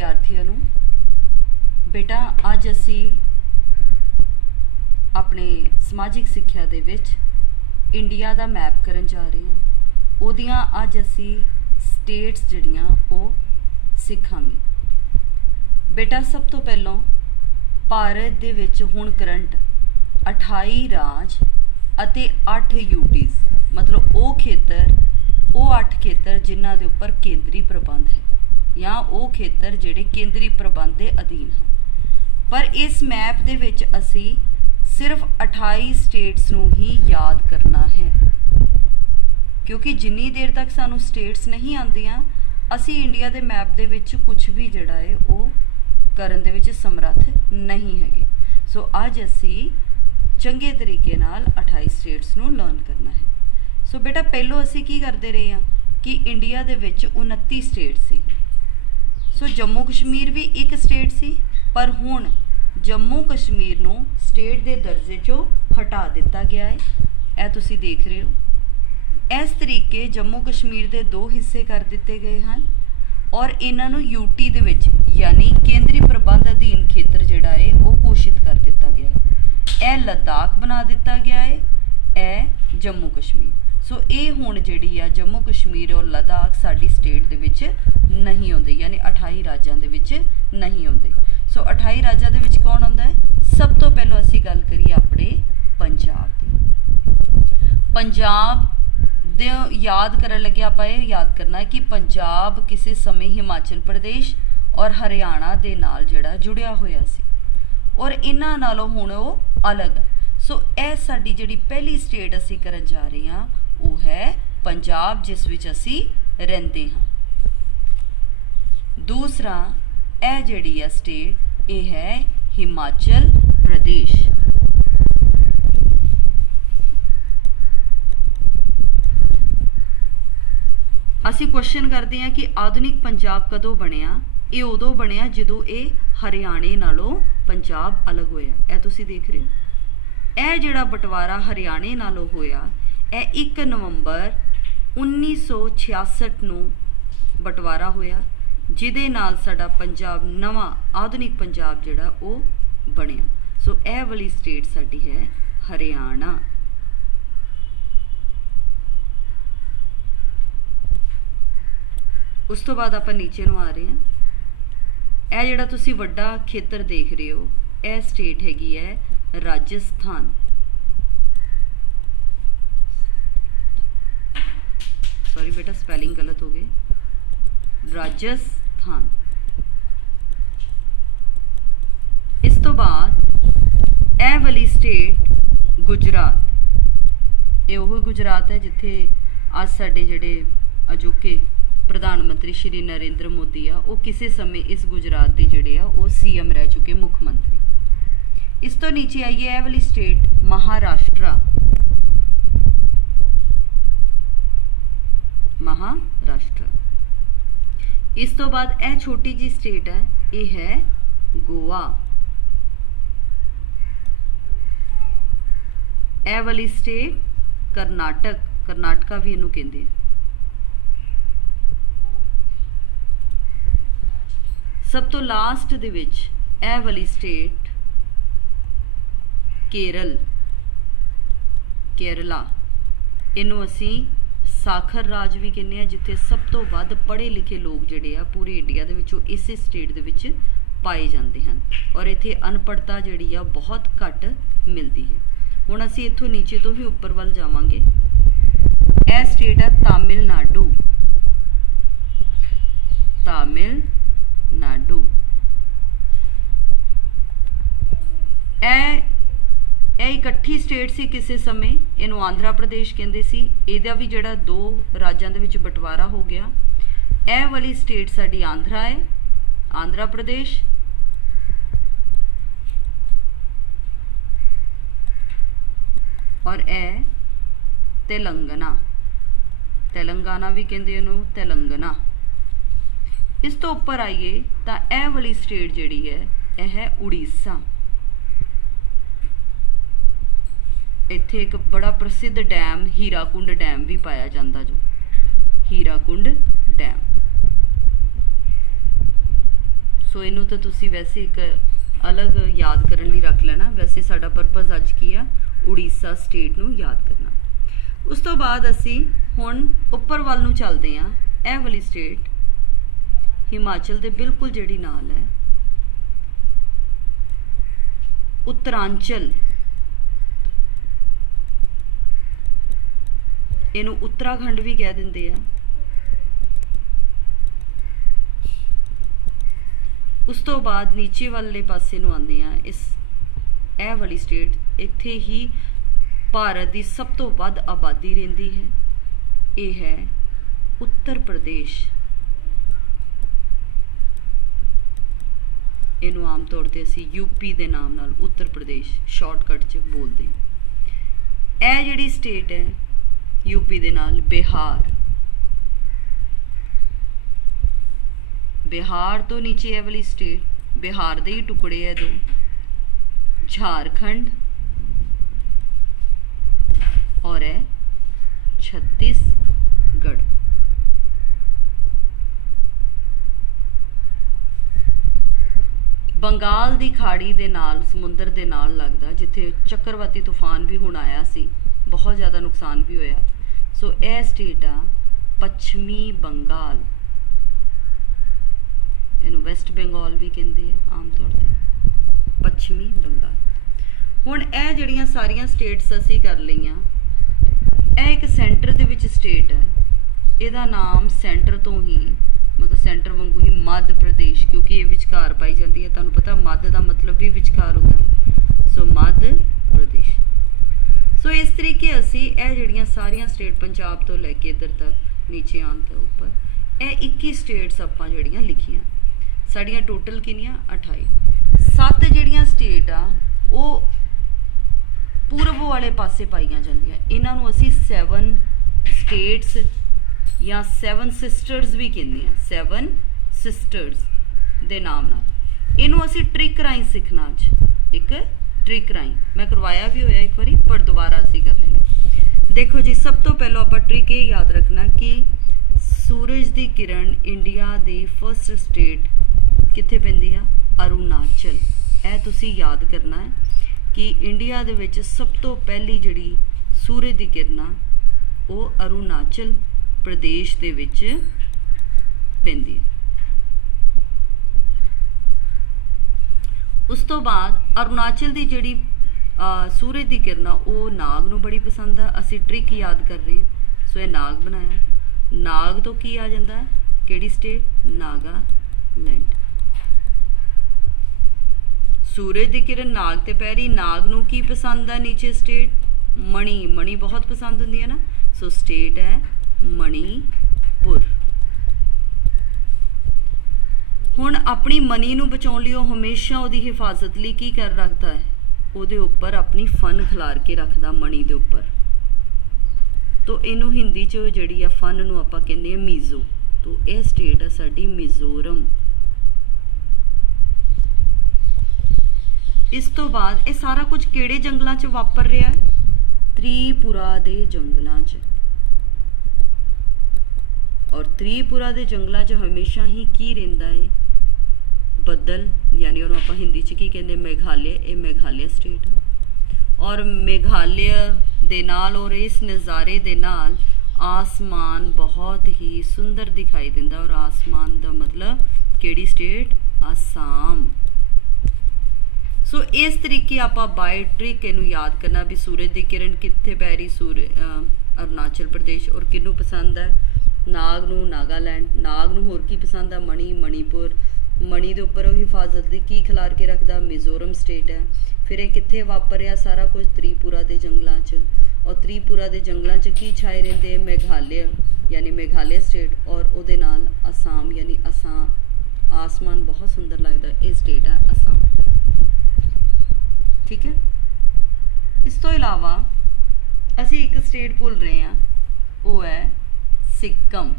विद्यार्थियों नूं। बेटा अज असी अपने समाजिक सिक्ख्या दे विच इंडिया दा मैप करन जा रहे हैं। उहदियां अज असी स्टेट्स जिहड़ियां वो सिखांगे। बेटा सब तो पहलों भारत दे विच हुण करंट 28 राज अते 8 यूटीज़, मतलब वो खेतर, वो 8 खेतर जिन्हां दे उपर केंद्री प्रबंध है या वो खेतर जिहड़े केंद्री प्रबंध के अधीन हैं। पर इस मैप दे विच असी सिर्फ 28 स्टेट्स नूं ही याद करना है, क्योंकि जिन्नी देर तक सानू स्टेट्स नहीं आंदियां असी इंडिया दे मैप दे विच कुछ भी जिहड़ा है वो करन दे विच समर्थ नहीं हैगे। सो अज असी चंगे तरीके नाल 28 स्टेट्स नूं लर्न करना है। सो बेटा पहलों असी की करते रहे हैं कि इंडिया दे विच 29 स्टेट सी। सो जम्मू कश्मीर भी एक स्टेट सी, पर हुण जम्मू कश्मीर नूं स्टेट दे दर्जे चों हटा दिता गया है। यह तुसी देख रहे हो। इस तरीके जम्मू कश्मीर दे 2 हिस्से कर दिते गए हैं और इन्हां नूं यूटी दे विच यानी केंद्री प्रबंध अधीन खेत्र जिहड़ा है वो घोषित कर दिता गया है। यह लद्दाख बना दिता गया है, यह जम्मू कश्मीर। सो ये हुण जिहड़ी आ जम्मू कश्मीर और लद्दाख साडी स्टेट दे विच नहीं आउंदे, यानी 28 राज्यां दे विच नहीं आउंदे। सो 28 राज्यां दे विच कौन आउंदा है? सब तो पहलों असी गल करिए अपने पंजाब दी। पंजाब दे याद करन लगे आपां ये याद करना है कि पंजाब किसी समय हिमाचल प्रदेश और हरियाणा दे नाल जिहड़ा जुड़िया होया सी और इन्हां नालों हुण वो अलग है। सो यह साडी जिहड़ी पहली स्टेट असी करन जा रहे हां वो है पंजाब, जिस विच असी रहिंदे हां। दूसरा यह जिहड़ी है स्टेट ये है हिमाचल प्रदेश। असी क्वेश्चन करते हैं कि आधुनिक पंजाब कदों बनिया? ये उदों बनिया जदों ये हरियाणे नालों पंजाब अलग होया। यह तुसी देख रहे हो। यह जिहड़ा बंटवारा हरियाणे नालों होया यह 1 नवंबर 1966 नूं बंटवारा होया, जिहदे नाल साडा पंजाब नवा आधुनिक पंजाब जिहड़ा वो बनिया। सो यह वाली स्टेट साडी है हरियाणा। उस तो बाद आपां नीचे नूं आ रहे हैं। यह जिहड़ा तुसी वड्डा खेतर देख रहे हो यह स्टेट हैगी है राजस्थान। सॉरी बेटा स्पेलिंग गलत हो गई, राजस्थान। इस तो बाद यह वाली स्टेट गुजरात। ये वही गुजरात है जिथे आज साडे जिहड़े अजोके प्रधानमंत्री श्री नरेंद्र मोदी आ वो किसी समय इस गुजरात के जिहड़े आ वो CM रह चुके, मुख्यमंत्री। इस तो नीचे आइए यह वाली स्टेट महाराष्ट्र। महाराष्ट्र। इस तो बाद यह छोटी जी स्टेट है ये है गोवा। यह वाली स्टेट कर्नाटक, कर्नाटका भी इनू कहते हैं। सब तो लास्ट दे विच यह वाली स्टेट केरल, केरला। इनू असी साखर राज भी कहने हैं, जिथे सब तो वध पढ़े लिखे लोग जिहड़े आ पूरे इंडिया दे विचों इस स्टेट दे विच पाए जाते हैं और इत्थे अनपढ़ता जिहड़ी आ बहुत घट मिलती है। हुण असी इत्थों नीचे तो ही उपर वल जावांगे। यह स्टेट है तमिलनाडु। तमिलनाडु। यह इकट्ठी स्टेट सी किसी समय, इनू आंध्रा प्रदेश कहते सी। इहदा भी जिहड़ा 2 राज्यां दे विच बंटवारा हो गया। यह वाली स्टेट साडी आंध्रा है, आंध्रा प्रदेश। और यह तेलंगाना, तेलंगाना भी कहते इनू तेलंगाना। इस तो उपर आइए तो यह वाली स्टेट जिहड़ी है यह है उड़ीसा। इत्थे एक बड़ा प्रसिद्ध डैम हीराकुंड डैम भी पाया जाता, जो हीराकुंड डैम। सो इनू तो तुसी वैसे एक अलग याद करन लई रख लेना। वैसे साडा पर्पज़ अज की आ उड़ीसा स्टेट नू याद करना। उस तो बाद असी हुण उपर वल नू चलदे हां। ਇਹ वाली स्टेट हिमाचल दे बिल्कुल जिहड़ी नाल है, उत्तरांचल, इनू उत्तराखंड भी कह दिंदे आ। उस तो बाद नीचे वाले पासे नू आंदे आ। ਇਹ वाली स्टेट इत्थे ही भारत की सब तो वध आबादी रहिंदी है। ये है उत्तर प्रदेश। इनू आम तौर पर असी यूपी के नाम नाल उत्तर प्रदेश शॉर्टकट च बोलते हैं। यह जिहड़ी स्टेट है यूपी दे नाल बिहार, बिहार तो नीचे है वाली स्टेट, बिहार दे ही टुकड़े है दो, झारखंड और है छत्तीसगढ़। बंगाल दी खाड़ी दे नाल समुंदर दे नाल लगदा, जिथे चक्रवाती तूफान भी हुण आया सी, बहुत ज़्यादा नुकसान भी होया। सो यह स्टेट आ पश्चिमी बंगाल। इनू वैस्ट बंगाल भी कहंदे आ आम तौर पर, पश्चिमी बंगाल। हुण यह जिहड़ियां सारियां स्टेट्स असी कर लईआं, यह एक सेंटर दे विच स्टेट है। इहदा नाम सेंटर तो ही मतलब सेंटर वांगू ही मध्य प्रदेश, क्योंकि ये विचकार पाई जाती है। तुहानूं पता मध्य का मतलब भी विचकार होता है। सो मध्य प्रदेश। सो इस तरीके असी यह जिहड़ियां सारियां स्टेट पंजाब तो लैके इधर तक नीचे आन तक उपर यह 21 स्टेट्स आपां जिहड़ियां लिखियां। साड़ियां टोटल किनियां 28। 7 जिहड़ियां स्टेट आ वो पूरब वाले पासे पाईयां जांदियां। इन्हां नूं असी 7 स्टेट्स या 7 सिस्टर्स भी कहते हैं। 7 सिस्टर्स दे नाम नाल इनू असी ट्रिक राई सीखना। अज एक ट्रिक राई मैं करवाया भी होया एक बारी, पर दोबारा असी कर लेना। देखो जी, सब तो पहले आप ट्रिक ये याद रखना कि सूरज की किरण इंडिया दी फर्स्ट स्टेट कित्थे पैंदी आ? अरुणाचल। यह तुसी याद करना है कि इंडिया दे विच सब तो पहली जिहड़ी सूरज की किरण आ वो अरुणाचल प्रदेश दे विच पैंदी। उस तो बाद अरुणाचल की जिहड़ी सूरज की किरण वो नाग नूं बड़ी पसंद आ। असी ट्रिक याद कर रहे हैं। सो ये नाग बनाया। नाग तो की आ जाता है? किहड़ी स्टेट? नागालैंड। सूरज की किरण नाग ते पै रही, नाग नूं की पसंद आ नीचे स्टेट? मणि। मणि बहुत पसंद होंदी है ना। सो स्टेट है मणिपुर। हुण अपनी मनी नूं बचाउण लई हमेशा उहदी हिफाजत लई की कर रखता है? उहदे उपर अपनी फन खिलार के रखदा मणी दे उपर। तो इनू हिंदी च जिहड़ी आ फन नूं आपां कहंदे आ मीज़ो। तो यह स्टेट है साडी मिज़ोरम। इस तो बाद ये सारा कुछ किहड़े जंगलां च वापर रहा है? त्रिपुरा दे जंगलां च। और त्रिपुरा दे जंगलां च हमेशा ही की रहिंदा है? बदल, यानी और आप हिंदी च की कहते मेघालय। ये मेघालय स्टेट है। और मेघालय दे नाल और इस नज़ारे दे नाल आसमान बहुत ही सुंदर दिखाई दिंदा। और आसमान दा मतलब केड़ी स्टेट? आसाम। सो इस तरीके आप बाय ट्रिक इनू याद करना भी सूरज की किरण कित्थे पै रही? अरुणाचल प्रदेश। और किनू पसंद है? नाग नूं नागालैंड। नाग नूं होर की पसंद है? मणि, मणिपुर। मणि दे उपर हिफाजत दी की खिलार के रखदा? मिज़ोरम स्टेट है। फिर ये कित्थे वापरिया सारा कुछ? त्रिपुरा दे जंगलां च। और त्रिपुरा दे जंगलां च की छाए रहिंदे? मेघालय, यानी मेघालय स्टेट। और उहदे नाल आसाम, यानी आसाम। आसमान बहुत सुंदर लगता है। ये स्टेट है आसाम। ठीक है। इस तो इलावा असी एक स्टेट भूल रहे हैं, वो है सिक्किम।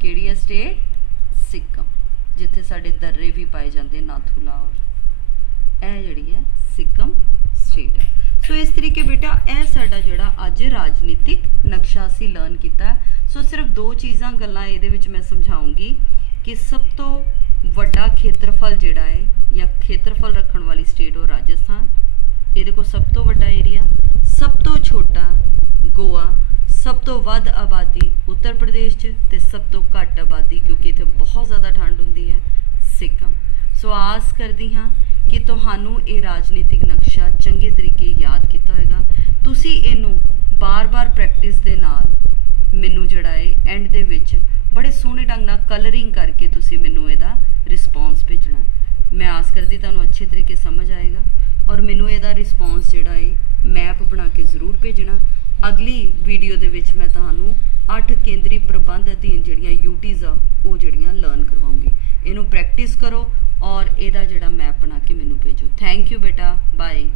केड़ी है स्टेट? सिक्किम, जिथे साडे दर्रे भी पाए जाते हैं, नाथूला। और यह जिहड़ी है सिक्किम स्टेट है। सो इस तरीके बेटा यह साडा जिहड़ा अज राजनीतिक नक्शा असी लर्न किया। सो सिर्फ 2 चीज़ां गल्लां इहदे विच मैं समझाऊंगी कि सब तो ਵੱਡਾ ਖੇਤਰਫਲ ਜਿਹੜਾ ਹੈ ਜਾਂ ਖੇਤਰਫਲ ਰੱਖਣ ਵਾਲੀ ਸਟੇਟ ਉਹ ਰਾਜਸਥਾਨ, ਇਹਦੇ ਕੋਲ ਸਭ ਤੋਂ ਵੱਡਾ ਏਰੀਆ, ਸਭ ਤੋਂ ਛੋਟਾ ਗੋਆ, ਸਭ ਤੋਂ ਵੱਧ ਆਬਾਦੀ ਉੱਤਰ ਪ੍ਰਦੇਸ਼ 'ਚ ਤੇ ਸਭ ਤੋਂ ਘੱਟ ਆਬਾਦੀ, ਕਿਉਂਕਿ ਇੱਥੇ ਬਹੁਤ ਜ਼ਿਆਦਾ ਠੰਡ ਹੁੰਦੀ ਹੈ, ਸਿੱਕਮ। ਸੋ ਆਸ ਕਰਦੀ ਹਾਂ ਕਿ ਤੁਹਾਨੂੰ ਇਹ ਰਾਜਨੀਤਿਕ ਨਕਸ਼ਾ ਚੰਗੇ ਤਰੀਕੇ ਯਾਦ ਕੀਤਾ ਹੋਏਗਾ। ਤੁਸੀਂ ਇਹਨੂੰ ਬਾਰ-ਬਾਰ ਪ੍ਰੈਕਟਿਸ ਦੇ ਨਾਲ ਮੈਨੂੰ ਜਿਹੜਾ ਹੈ ਐਂਡ ਦੇ ਵਿੱਚ ਬੜੇ ਸੋਹਣੇ ਢੰਗ ਨਾਲ ਕਲਰਿੰਗ ਕਰਕੇ ਤੁਸੀਂ ਮੈਨੂੰ ਇਹਦਾ ਰਿਸਪੌਂਸ ਭੇਜਣਾ। ਮੈਂ ਆਸ ਕਰਦੀ ਤੁਹਾਨੂੰ ਅੱਛੇ ਤਰੀਕੇ ਸਮਝ ਆਏਗਾ ਔਰ ਮੈਨੂੰ ਇਹਦਾ ਰਿਸਪੌਂਸ ਜਿਹੜਾ ਹੈ ਮੈਪ ਬਣਾ ਕੇ ਜ਼ਰੂਰ ਭੇਜਣਾ। ਅਗਲੀ ਵੀਡੀਓ ਦੇ ਵਿੱਚ ਮੈਂ ਤੁਹਾਨੂੰ 8 ਕੇਂਦਰੀ ਪ੍ਰਬੰਧ ਅਧੀਨ ਜਿਹੜੀਆਂ ਯੂਟੀਜ਼ ਆ ਉਹ ਜਿਹੜੀਆਂ ਲਰਨ ਕਰਵਾਉਂਗੀ। ਇਹਨੂੰ ਪ੍ਰੈਕਟਿਸ ਕਰੋ ਔਰ ਇਹਦਾ ਜਿਹੜਾ ਮੈਪ ਬਣਾ ਕੇ ਮੈਨੂੰ ਭੇਜੋ। ਥੈਂਕ ਯੂ ਬੇਟਾ, ਬਾਏ।